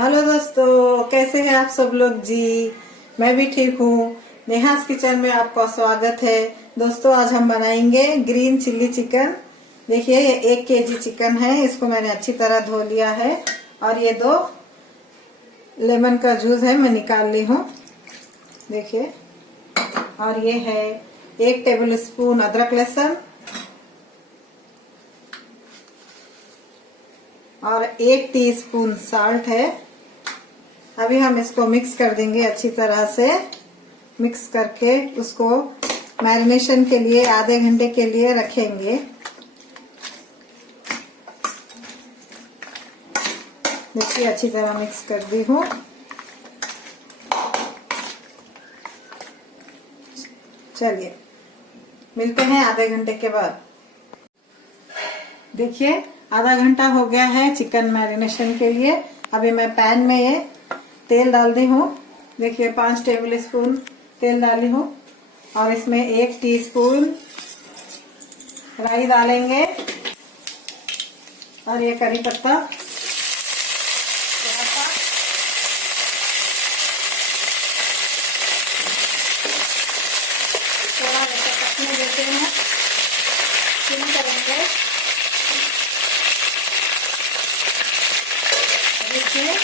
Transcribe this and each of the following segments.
Hello दोस्तों, कैसे हैं आप सब लोग जी। मैं भी ठीक हूँ। नेहास किचन में आपका स्वागत है। दोस्तों, आज हम बनाएंगे ग्रीन चिल्ली चिकन। देखिए, ये 1 केजी चिकन है। इसको मैंने अच्छी तरह धो लिया है और ये 2 लेमन का जूस है, मैं निकाल ली हूँ। देखिए, और ये है 1 टेबल स्पून अदरक लहसुन और 1 टीस्पून साल्ट है। अभी हम इसको मिक्स कर देंगे अच्छी तरह से। मिक्स करके उसको मैरिनेशन के लिए आधे घंटे के लिए रखेंगे। देखिए, अच्छी तरह मिक्स कर दी हूँ। चलिए, मिलते हैं आधे घंटे के बाद। देखिए, आधा घंटा हो गया है चिकन मैरिनेशन के लिए। अभी मैं पैन में ये तेल डाल दी हूँ। देखिए, 5 टेबल स्पून तेल डाली हूँ और इसमें 1 टीस्पून राई डालेंगे और ये करी पत्ता थोड़ा ऐसा पकने देते हैं। सिम करेंगे। इसमें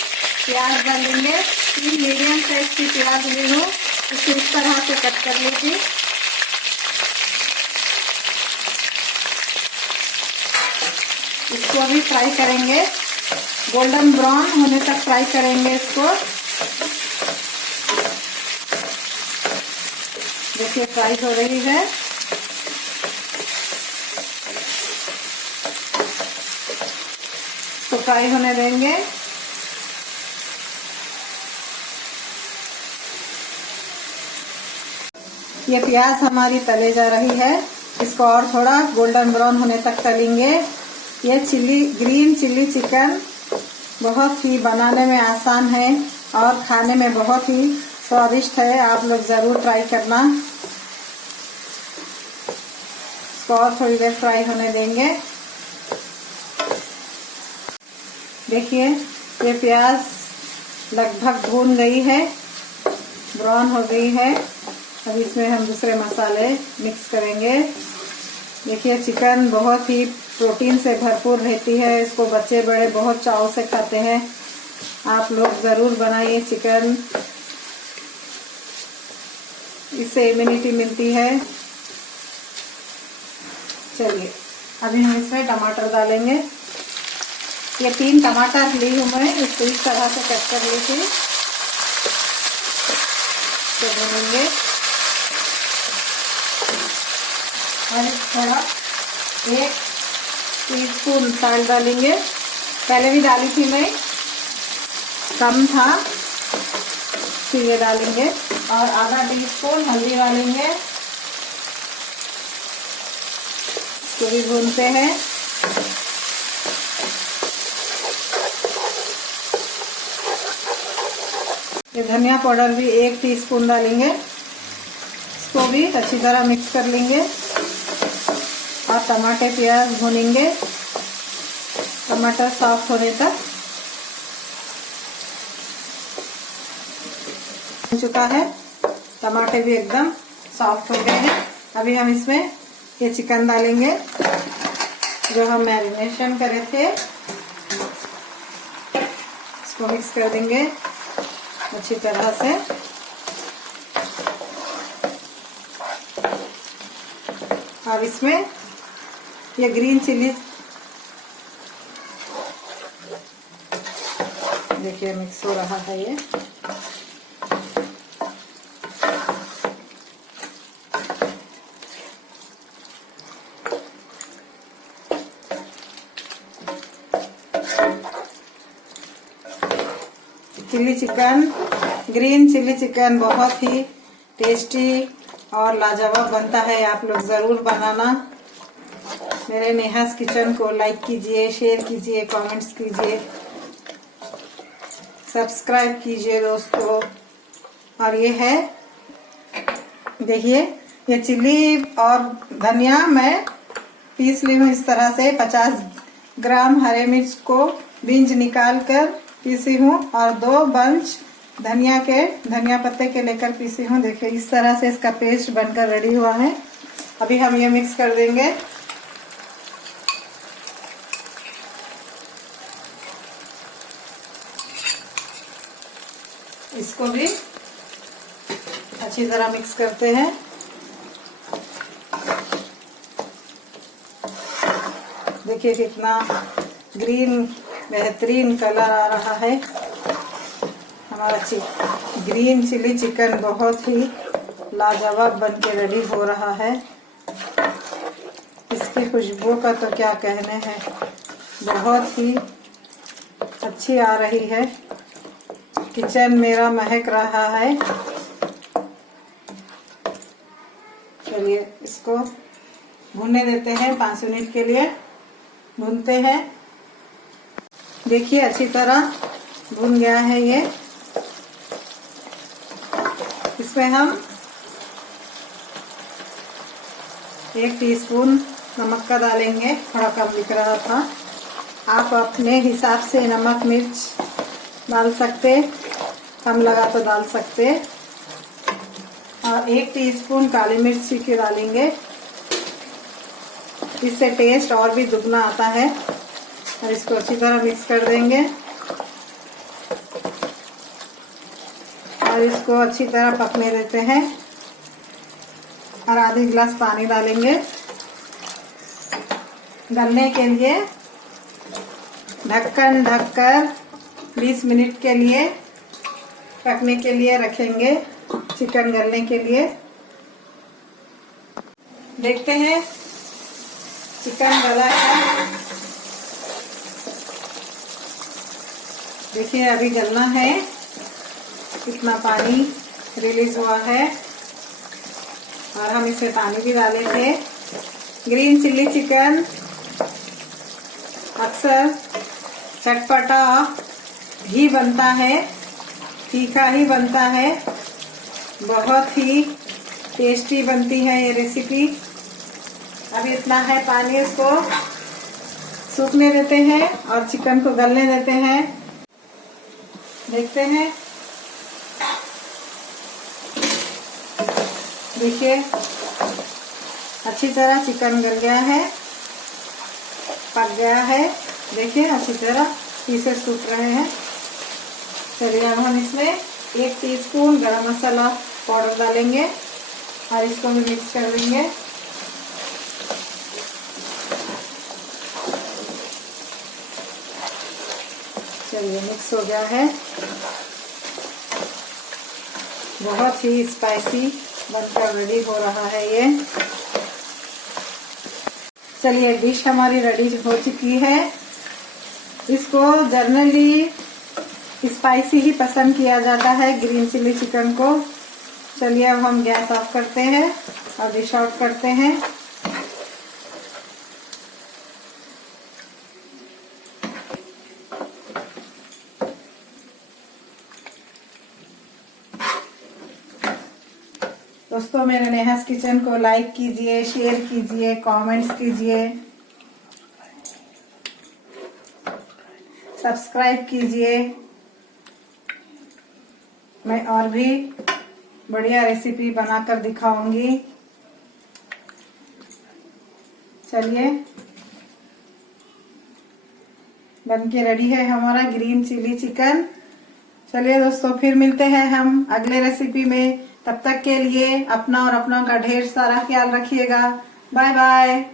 प्याज डालेंगे। 3 मीडियम साइज की प्याज ली हूँ, इसको इस तरह से कट कर लीजिए। इसको भी फ्राई करेंगे, गोल्डन ब्राउन होने तक फ्राई करेंगे इसको। देखिए, फ्राई हो रही है। तो फ्राई होने देंगे। ये प्याज हमारी तले जा रही है। इसको और थोड़ा गोल्डन ब्राउन होने तक तलेंगे। ये ग्रीन चिल्ली चिकन बहुत ही बनाने में आसान है और खाने में बहुत ही स्वादिष्ट है। आप लोग जरूर ट्राई करना। इसको और थोड़ी देर फ्राई होने देंगे। देखिए, ये प्याज लगभग भून गई है, ब्राउन हो गई है। अब इसमें हम दूसरे मसाले मिक्स करेंगे। देखिए, चिकन बहुत ही प्रोटीन से भरपूर रहती है। इसको बच्चे बड़े बहुत चाव से खाते हैं। आप लोग ज़रूर बनाइए चिकन, इससे इम्यूनिटी मिलती है। चलिए, अभी हम इसमें टमाटर डालेंगे। ये 3 टमाटर ली हूँ मैं, इसको इस तरह से कट कर ली थी। तो भूनेंगे और थोड़ा 1 टीस्पून साल्ट डालेंगे। पहले भी डाली थी मैं, कम था, फिर ये डालेंगे। और आधा टीस्पून हल्दी डालेंगे। इसको भी भूनते हैं। ये धनिया पाउडर भी 1 टीस्पून डालेंगे। इसको भी अच्छी तरह मिक्स कर लेंगे और टमाटर प्याज भूनेंगे टमाटर सॉफ्ट होने तक। हो चुका है, टमाटर भी एकदम सॉफ्ट हो गए हैं। अभी हम इसमें ये चिकन डालेंगे जो हम मैरिनेशन करे थे। इसको मिक्स कर देंगे अच्छी तरह से। अब इसमें ये ग्रीन चिल्ली, देखिए मिक्स हो रहा है। ये chilli chicken, green chilli chicken बहुत ही टेस्टी और लाजवाब बनता है। आप लोग जरूर बनाना। मेरे नेहास किचन को लाइक कीजिए, शेयर कीजिए, कमेंट्स कीजिए, सब्सक्राइब कीजिए दोस्तों। और ये है, देखिए, ये चिल्ली और धनिया मैं पीस ली हूँ इस तरह से। 50 ग्राम हरे मिर्च को बीज निकाल कर पीसी हूँ और 2 बंच धनिया पत्ते के लेकर पीसी हूँ। देखिए इस तरह से इसका पेस्ट बनकर रेडी हुआ है। अभी हम ये मिक्स कर देंगे। इसको भी अच्छी तरह मिक्स करते हैं। देखिए कितना ग्रीन बेहतरीन कलर आ रहा है। हमारा ग्रीन चिली चिकन बहुत ही लाजवाब बन के रेडी हो रहा है। इसकी खुशबू का तो क्या कहने हैं, बहुत ही अच्छी आ रही है। किचन मेरा महक रहा है। चलिए इसको भूनने देते हैं। 5 मिनट के लिए भूनते हैं। देखिए अच्छी तरह भून गया है ये। इसमें हम 1 टीस्पून नमक का डालेंगे। थोड़ा कम दिख रहा था, आप अपने हिसाब से नमक मिर्च डाल सकते, कम लगा तो डाल सकते। और 1 टीस्पून काली मिर्च की डालेंगे, इससे टेस्ट और भी दुगना आता है। और इसको अच्छी तरह मिक्स कर देंगे और इसको अच्छी तरह पकने देते हैं। और आधी गिलास पानी डालेंगे। गलने के लिए ढक्कन ढककर 20 मिनट के लिए पकने के लिए रखेंगे, चिकन गलने के लिए। देखते हैं चिकन गला है। देखिए अभी गलना है, कितना पानी रिलीज हुआ है। और हम इसमें पानी भी डाले थे। ग्रीन चिली चिकन अक्सर चटपटा ही बनता है, तीखा ही बनता है। बहुत ही टेस्टी बनती है ये रेसिपी। अभी इतना है पानी, इसको सूखने देते हैं और चिकन को गलने देते हैं। देखते हैं, देखिए अच्छी तरह चिकन गल गया है, पक गया है। देखिए अच्छी तरह पीसेस टूट रहे हैं। चलिए अब हम इसमें 1 टीस्पून गरम मसाला पाउडर डालेंगे और इसको भी मिक्स कर देंगे। चलिए मिक्स हो गया है। बहुत ही स्पाइसी बनकर रेडी हो रहा है ये। चलिए डिश हमारी रेडी हो चुकी है। इसको जनरली स्पाइसी ही पसंद किया जाता है, ग्रीन चिली चिकन को। चलिए अब हम गैस ऑफ करते हैं और डिश आउट करते हैं। दोस्तों मेरे नेहास किचन को लाइक कीजिए, शेयर कीजिए, कमेंट्स कीजिए, सब्सक्राइब कीजिए। मैं और भी बढ़िया रेसिपी बनाकर दिखाऊंगी। चलिए बनके रेडी है हमारा ग्रीन चिली चिकन। चलिए दोस्तों फिर मिलते हैं हम अगले रेसिपी में। तब तक के लिए अपना और अपनों का ढेर सारा ख्याल रखिएगा। Bye bye.